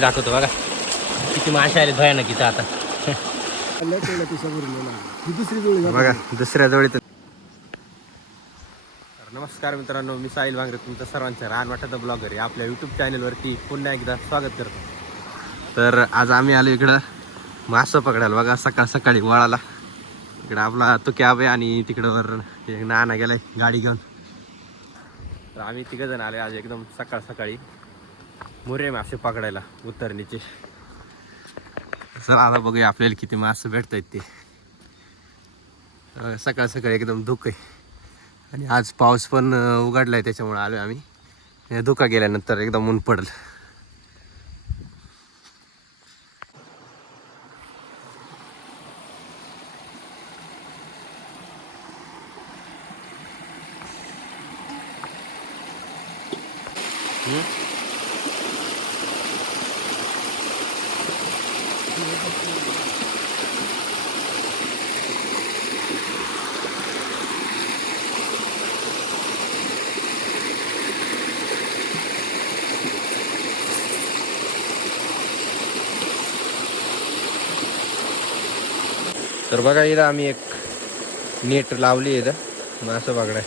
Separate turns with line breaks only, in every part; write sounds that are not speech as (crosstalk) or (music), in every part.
दाखवतो बघा. किती मासे आले भयानक इथं आता. बघा दुसऱ्या जोडीत. तर नमस्कार मित्रांनो मी साहिल वांगरे तुमचं सर्वांचं रानवाटाचा ब्लॉगर आहे आपल्या यूट्यूब चॅनलवरती पुन्हा एकदा स्वागत करतो. तर आज आम्ही आलो इकडं मासं पकडायला. बघा सकाळ सकाळी वळाला. इकडं आपला तो कॅब आहे आणि तिकडं नाना गेलाय गाडी घेऊन. तर आम्ही तिघं जण आले आज एकदम सकाळ सकाळी. मुरे मासे पकडायला उतरणीचे. सर आता बघूया आपल्याला किती मासे भेटत आहेत ते सकाळ सकाळी एकदम धुकं आहे. आणि आज पाऊस पण उघडला आहे त्याच्यामुळे आलो आम्ही. धुका गेल्यानंतर एकदम ऊन पडलं. तर बघा इथं आम्ही एक नेट लावली इथं. मासं बघणार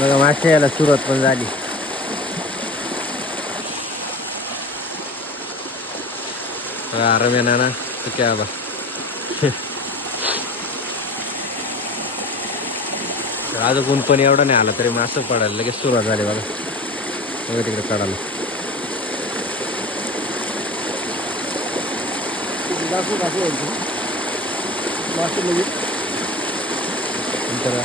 बघा. मासे यायला सुरुवात पण झाली. आराम येणार ना तर क्या बा. आज कोण पण एवढं नाही आला तरी मासं पडायला लगेच सुरुवात झाली बघा. बघा तिकडे काढायला.
दाखवू दाखवू यांचं. मासे म्हणजे
नंतर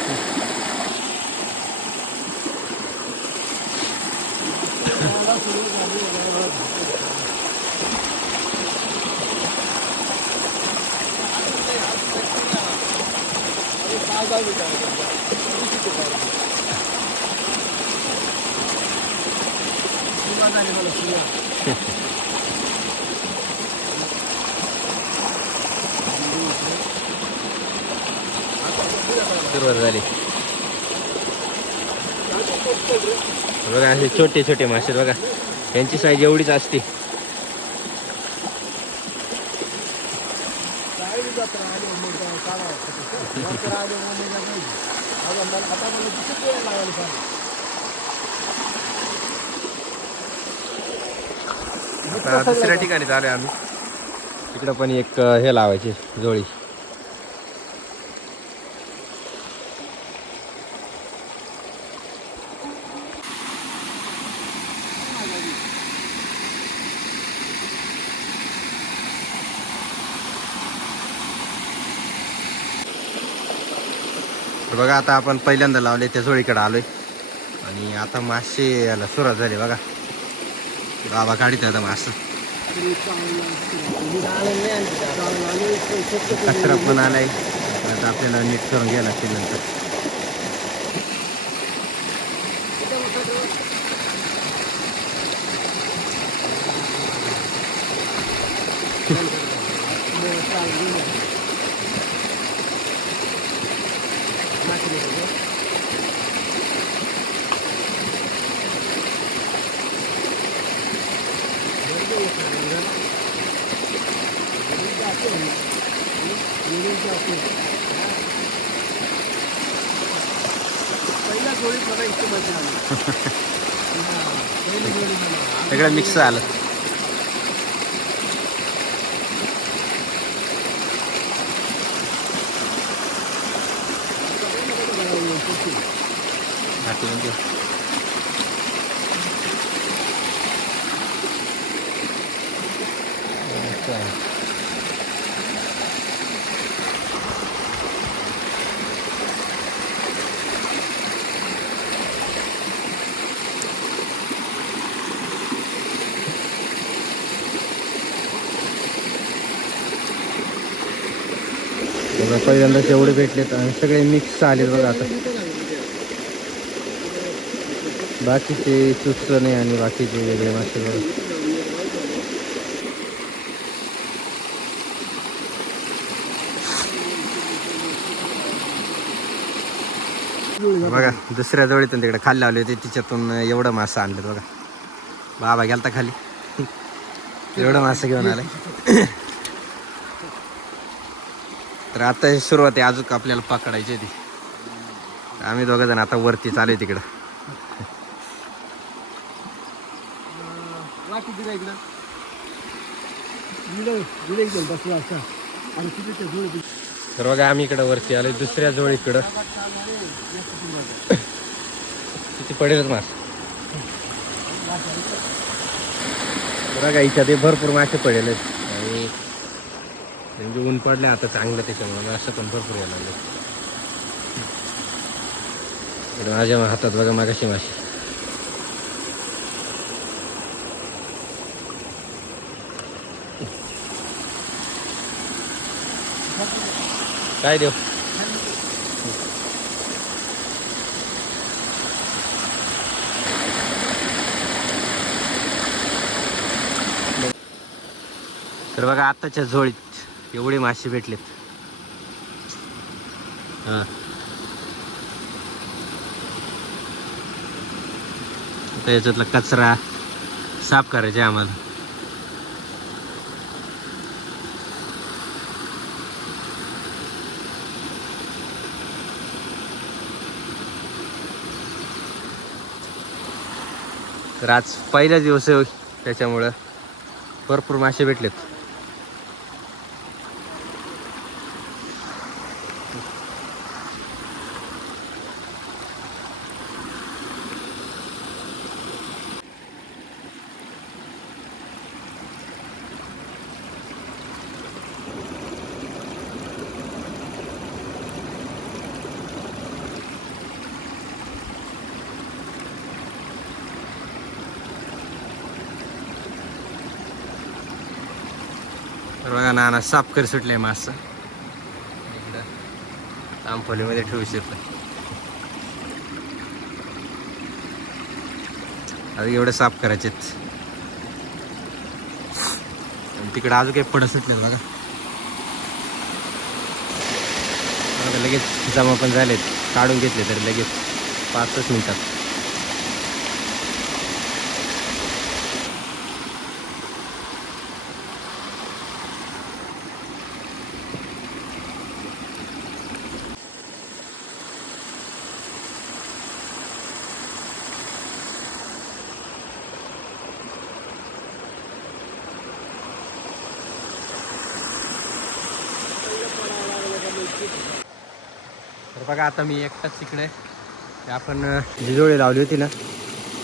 सुरुवात झाली. बघा असे छोटे छोटे मासे बघा. त्यांची साईज एवढीच असते. दुसऱ्या ठिकाणी चालू आम्ही. इकडं पण एक हे लावायचे जोळी बघा आता आपण पहिल्यांदा लावले त्या जोळीकडे आलोय. आणि आता मासे याला सुरुवात झाली बघा. बाबा काढित आता मास. कचरा पण आलाय. आता आपल्याला नीट करून घ्यायला लागतील नंतर.
जोडी मला
सगळं मिक्स आलं. टाकून देऊ. अच्छा. बघा पहिल्यांदाच एवढे भेटलेत आणि सगळे मिक्स आले बघा आता बाकीचे सुचणे आणि बाकीचे वेगळे मासे बघा. बघा दुसऱ्या जवळीतून तिकडे खाली लावले होते. तिच्यातून एवढं मासं आणलं बघा. बाबा गेलता खाली. एवढं मासं घेऊन आलंय तर आता सुरुवात आहे. अजून आपल्याला पकडायची ती. आम्ही दोघं जण आता वरती चालू आहे तिकडं.
वाटी इकडं.
तर बघा आम्ही इकडं वरती आलो दुसऱ्या जवळीकडं किती पडेलच मास बघा इथं ते भरपूर मासे पडेल आणि म्हणजे ऊन पडले आता चांगलं त्याच्यामुळे असं पण भरपूर यायला लागलं माझ्या हातात बघा मागाशी मासे. काय देऊ तर बघा आत्ताच्या झोळीत एवढे मासे भेटलेत. हा. आता याच्यातला कचरा साफ करायचा आहे आम्हाला. तर आज पहिला दिवस आहे हो त्याच्यामुळं. भरपूर मासे भेटलेत. बघा नाना साफ कर सुटले मास तांफोलीमध्ये ठेवू शकतो. आता एवढे साफ करायचेत. आणि तिकडे अजून काही पडत सुटले बघा लगेच जमा पण झालेत. काढून घेतले तर लगेच पाचच मिनिटात. बघा आता मी एकटाच तिकडे. ते आपण जी जोडी लावली होती ना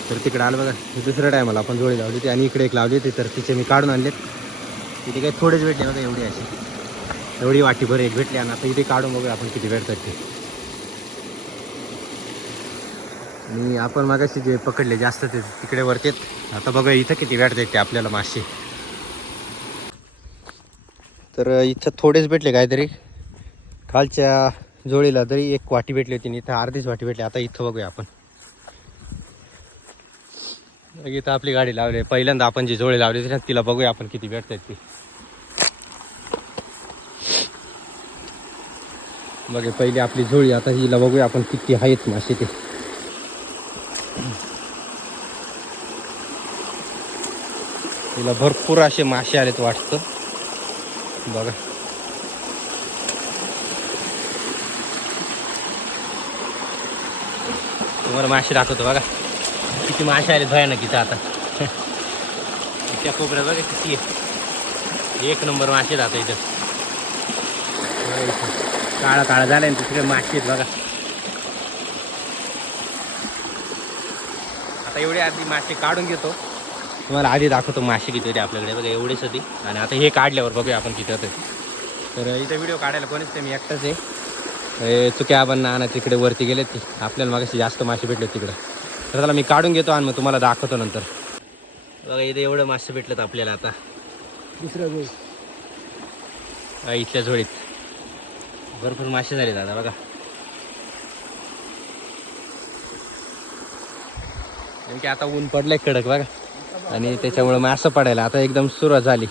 तर तिकडे आलं बघा. दुसऱ्या टायमाला आपण जोडी लावली होती आणि इकडे एक लावली होती तर तिचे मी काढून आणलेत. तिथे काही थोडेच भेटले बघा एवढी अशी. एवढी वाटीभर एक भेटली आणि आता इथे काढून बघूया आपण किती भेटतात ते. आणि आपण मागाशी जे पकडले जास्त ते तिकडे वरतेत आता बघा इथं किती भेटतात ते आपल्याला मासे तर इथं थोडेच भेटले काहीतरी. खालच्या जोडीला तरी एक वाटी भेटली होती इथं अर्धीच वाटी भेटली. आता इथं बघूया आपण. इथं आपली गाडी लावली. आहे. पहिल्यांदा आपण जी जोडी लावली होती ना तिला बघूया आपण किती भेटतात ती. बघे पहिली आपली जोळी आता हिला बघूया आपण किती आहेत मासे ते. तिला भरपूर असे मासे आलेत वाटतं. बघा. तुम्हाला मासे दाखवतो बघा. किती मासे आले भयानक इथं आता. त्या कोपऱ्यात बघा किती आहे. एक नंबर मासे आहेत इथं. काळा काळा झाला ना तिकडे मासे आहेत बघा. आता एवढे आधी मासे काढून घेतो. तुम्हाला आधी दाखवतो मासे किती होते आपल्याकडे. बघा एवढेच होती. आणि आता हे काढल्यावर बघूया आपण किती होते. तर इथं व्हिडिओ काढायला कोणीच नाही मी एकटाच आहे. चुक्या नाना तिकडे वरती गेलेत ती. आपल्याला मागाशी जास्त मासे भेटले तिकडं. तर त्याला मी काढून घेतो आणि मग तुम्हाला दाखवतो नंतर. बघा इथे एवढं मासे भेटलेत आपल्याला आता.
दुसऱ्या जोडी
इथल्या झोळीत भरपूर मासे झाले दादा बघा. नेमके आता ऊन पडलंय कडक बघा. आणि त्याच्यामुळे मासं पडायला आता एकदम सुरुवात झाली.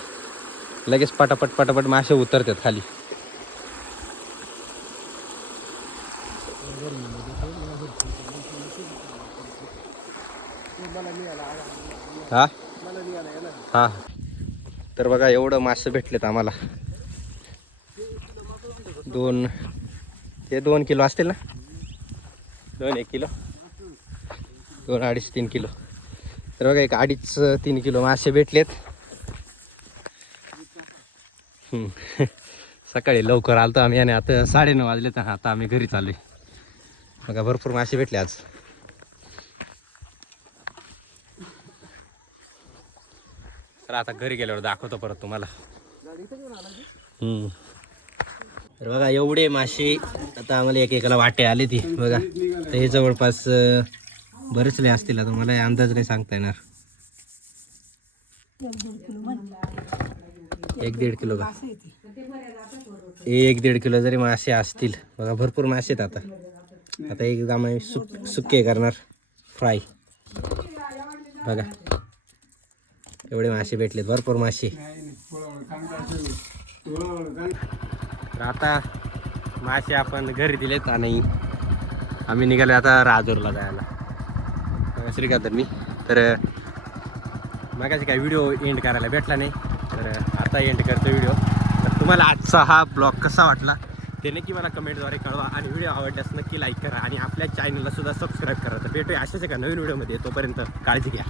लगेच पटापट पटापट मासे उतरतात खाली
मला निघाला
हा
मला निघाला याला
हा. तर बघा एवढं मासे भेटलेत आम्हाला. दोन ते दोन किलो असतील ना? दोन एक किलो. दोन अडीच तीन किलो. तर बघा एक अडीच तीन किलो मासे भेटलेत. (laughs) सकाळी लवकर आलतो आम्ही आणि आता साडेनऊ वाजले तर आता आम्ही घरी चाललोय. बघा भरपूर मासे भेटले आज. तर आता घरी गेल्यावर दाखवतो परत तुम्हाला. हम्म. तर बघा एवढे मासे आता आम्हाला एक एकाला वाटे आले ती. बघा तर हे जवळपास बरेचले असतील आता मला अंदाज नाही सांगता येणार. एक दीड किलो का? एक दीड किलो जरी मासे असतील बघा भरपूर मासे आहेत आता. आता एकदा आम्ही सुक सुके करणार फ्राय. बघा. एवढे मासे भेटलेत भरपूर मासे. तर आता मासे आपण घरी दिलेत आणि आम्ही निघालो आता राजूरला जायला. श्रीकांत मी. तर मागाशी काय व्हिडिओ एंड करायला भेटला नाही. तर आता एंड करतो व्हिडिओ. तर तुम्हाला आजचा हा ब्लॉग कसा वाटला ते नक्की मला कमेंटद्वारे कळवा. आणि व्हिडिओ आवडल्यास नक्की लाईक करा. आणि आपल्या चॅनलला सुद्धा सबस्क्राईब करा. तर भेटूया अशाच एका नवीन व्हिडिओमध्ये. तोपर्यंत काळजी घ्या.